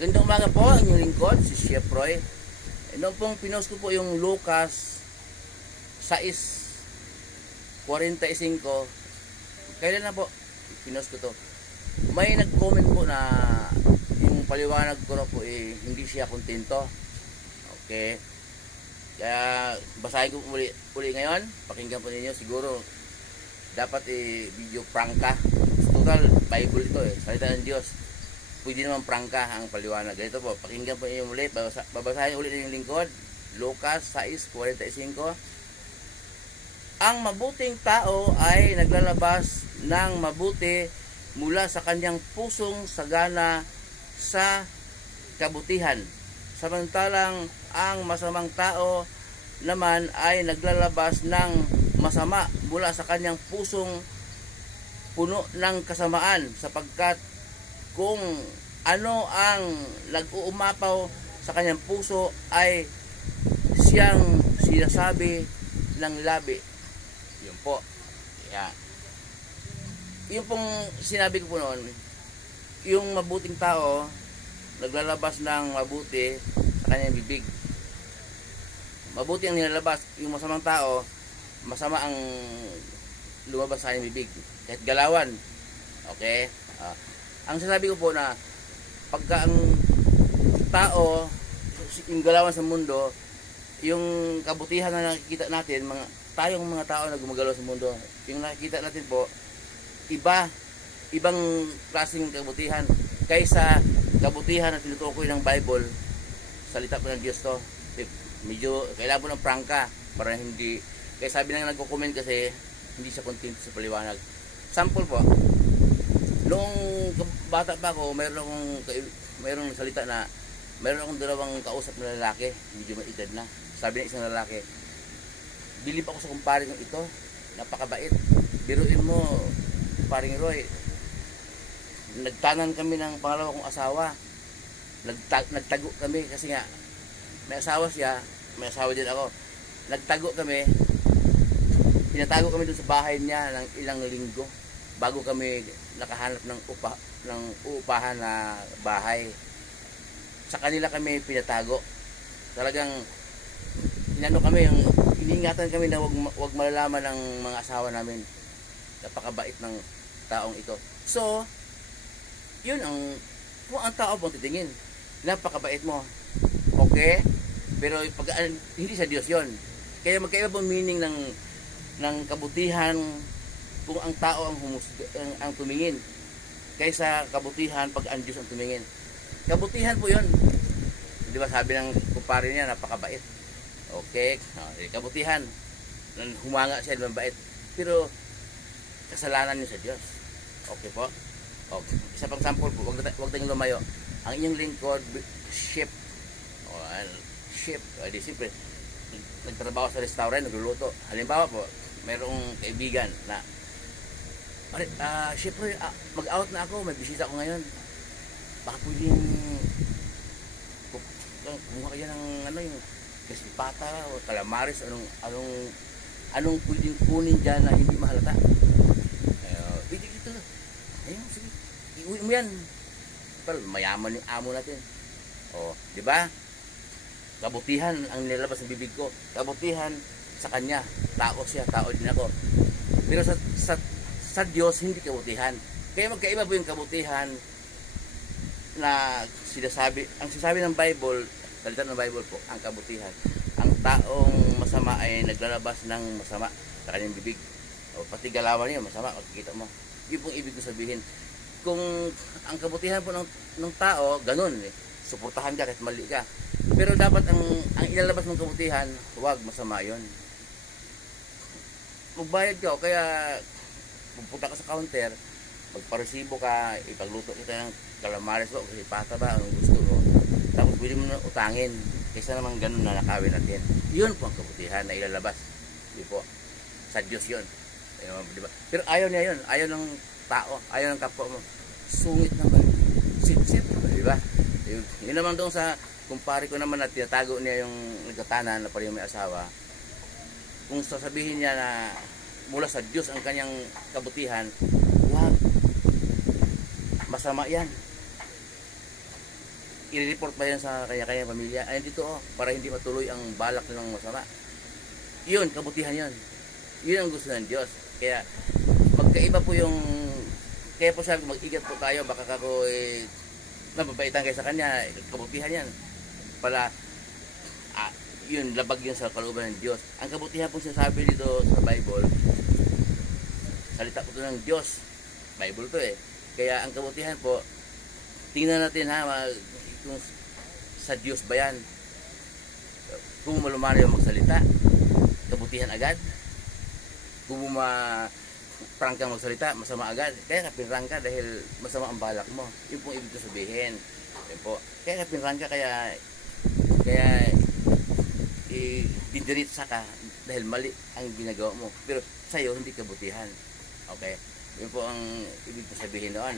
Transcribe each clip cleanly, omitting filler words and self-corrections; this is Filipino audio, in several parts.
Magandang umaga po, ang inyong lingkod, si Chef Roy. Noong pong pinost ko po yung Lucas 6:45, kailan na po pinost ko to? May nag-comment po na yung paliwanag ko na po hindi siya kontento. Okay. Kaya basahin ko uli ngayon. Pakinggan po ninyo. Siguro dapat video prangka. Total Bible ito salita ng Diyos. Pwede naman prangka ang paliwanag. Ganito po, pakinggan po ninyo ulit. Babasahin ulit yung lingkod. Lucas 6:45. Ang mabuting tao ay naglalabas ng mabuti mula sa kanyang pusong sagana sa kabutihan. Samantalang ang masamang tao naman ay naglalabas ng masama mula sa kanyang pusong puno ng kasamaan, sapagkat kung ano ang nag-uumapaw sa kanyang puso ay siyang sinasabi ng labi. Yun po. Yeah. Yung pong sinabi ko po noon, yung mabuting tao naglalabas ng mabuti sa kanyang bibig. Mabuti ang nilalabas. Yung masamang tao, masama ang lumabas sa kanyang bibig. Kahit galawan. Okay? Ang sasabi ko po na pagka ang tao, yung galawan sa mundo, yung kabutihan na nakikita natin, tayong mga tao na gumagalaw sa mundo, yung nakikita natin po, ibang klaseng kabutihan kaysa kabutihan na tinutukoy ng Bible. Salita po ng Diyos to. Medyo kailangan po ng prangka para hindi, kaya sabi nang nagko-comment kasi hindi siya content sa paliwanag. Sample po, noong bata pa ako, mayroong salita na mayroon akong dalawang kausap na lalaki, medyo may edad na. Sabi ng isang lalaki, bilib ako sa kumpare kong ito, napakabait. Biruin mo, paring Roy, nagtanan kami ng pangalawa kong asawa. Nagtago kami kasi nga may asawa siya, may asawa din ako. Nagtago kami, pinatago kami doon sa bahay niya ng ilang linggo bago kami nakahanap ng uupahan na bahay. Sa kanila kami pinatago. Talagang iniingatan kami na wag malalaman ng mga asawa namin. Napakabait ng taong ito. So, yun kung ang tao mong titingin, napakabait mo. Okay? Pero hindi sa Diyos yun. Kaya magkaiba po meaning ng kabutihan kung ang tao ang tumingin kaysa kabutihan pag ang Diyos ang tumingin. Kabutihan po yun. Di ba sabi ng kumpare niya, napakabait. Okay? Kabutihan. Humanga siya, mabait. Pero kasalanan niyo sa Diyos. Okay po? Okay. Isa pang sample po, wag tayong lumayo. Ang inyong lingkod, chef. Chef. Di siyempre, nagtrabaho sa restaurant, nagluluto. Halimbawa po, mayroong kaibigan na, chef, mag-out na ako, may bisita ako ngayon. Baka pwedeng kumuha kaya ng yung kasipata o calamares, anong pwedeng kunin dyan na hindi mahalata. Dito. Ayun, sige. Iuwi mo yan. Mayaman yung amo natin. Di ba? Kabutihan ang nilalabas ng bibig ko. Kabutihan sa kanya. Tao siya, tao din ako. Pero sa Diyos, hindi kabutihan. Kaya magkaiba po yung kabutihan na ang sinasabi ng Bible, salita ng Bible po, ang kabutihan. Ang taong masama ay naglalabas ng masama sa kanyang bibig. Pati galawan niya, masama, makikita mo. Yun pong ibig ko sabihin. Kung ang kabutihan po ng tao, ganun suportahan ka kahit mali ka. Pero dapat ang ilalabas ng kabutihan, huwag masama yun. Magbayad ka, o kaya pupunta ka sa counter, magparesibo ka, ipagluto kita ng calamares ba, o kasi pata ba, anong gusto mo. Tapos pwede mo na utangin, kaysa naman ganun na nakawin natin. Yun po ang kabutihan na ilalabas. Di po, sa Diyos yun. Diba? Pero ayaw niya yun, ayaw ng tao, ayaw ng kapwa mo. Sungit naman, sit-sit, diba? Yun naman doon sa kumpare ko naman na tinatago niya yung nagkatanan na parang may asawa. Kung sasabihin niya na mula sa Diyos ang kanyang kabutihan, wag, masama yan. i-report pa yan sa kanya-kanya pamilya. Ay, dito para hindi matuloy ang balak nilang masama. Yun, kabutihan yun. Yun ang gusto ng Diyos. Kaya, magkaiba po yung, kaya po sabi ko, mag-igat po tayo, baka ako nababaitan kayo sa kanya, kabutihan yan. Para, yun, labag yun sa kalooban ng Diyos. Ang kabutihan po sinasabi dito sa Bible, salita po ito ng Diyos. Bible to eh. Kaya ang kabutihan po, tingnan natin kung sa Diyos ba yan. Kung malumano yung magsalita, kabutihan agad. Kung prang kang magsalita, masama agad. Kaya kapinrang ka dahil masama ang balak mo. Yun pong ibig sabihin. Yun po. Kaya kapinrang ka, kaya dindiritsa ka dahil mali ang ginagawa mo. Pero sa'yo, hindi kabutihan. Okay? Yun po ang ibig sabihin doon.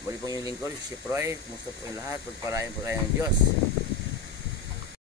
Muli po yung lingkod, si Proy. Kumusta po yung lahat? Pagparayan po tayo ng Diyos.